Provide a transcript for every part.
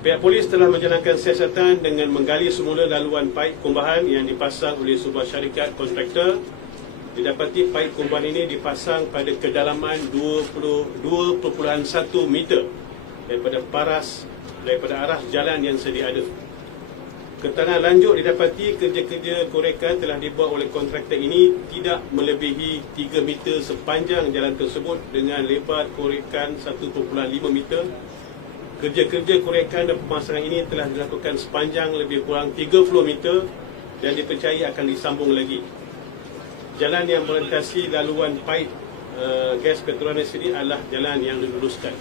Pihak polis telah menjalankan siasatan dengan menggali semula laluan paip kumbahan yang dipasang oleh sebuah syarikat kontraktor. Didapati paip kumbahan ini dipasang pada kedalaman 20 2.1 meter daripada paras daripada arah jalan yang sedia ada. Keterangan lanjut didapati kerja-kerja korekan telah dibuat oleh kontraktor ini tidak melebihi 3 meter sepanjang jalan tersebut dengan lebar korekan 1.5 meter. Kerja-kerja korekan dan pemasangan ini telah dilakukan sepanjang lebih kurang 30 meter dan dipercayai akan disambung lagi. Jalan yang melintasi laluan paip uh, gas Petronas ini adalah jalan yang diluluskan.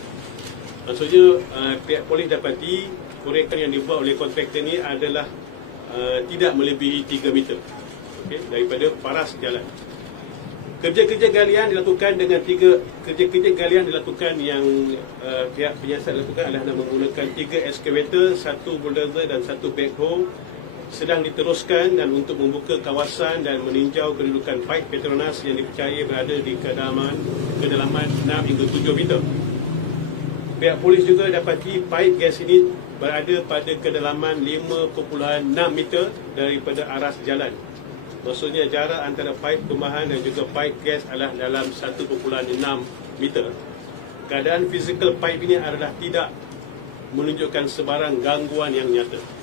Maksudnya uh, pihak polis dapati korekan yang dibuat oleh kontraktor ini adalah uh, tidak melebihi 3 meter okay, daripada paras jalan. Kerja-kerja galian dilakukan dengan tiga kerja-kerja galian dilakukan yang uh, pihak penyiasat lakukan adalah dengan menggunakan tiga excavator, satu bulldozer dan satu backhoe sedang diteruskan dan untuk membuka kawasan dan meninjau kedudukan paip Petronas yang dipercayai berada di kedalaman kedalaman 6 hingga 7 meter. Pihak polis juga dapati paip gas ini berada pada kedalaman 5.6 meter daripada aras jalan. Maksudnya jarak antara paip kumbahan dan juga paip gas adalah dalam 1.6 meter. Keadaan fizikal paip ini adalah tidak menunjukkan sebarang gangguan yang nyata.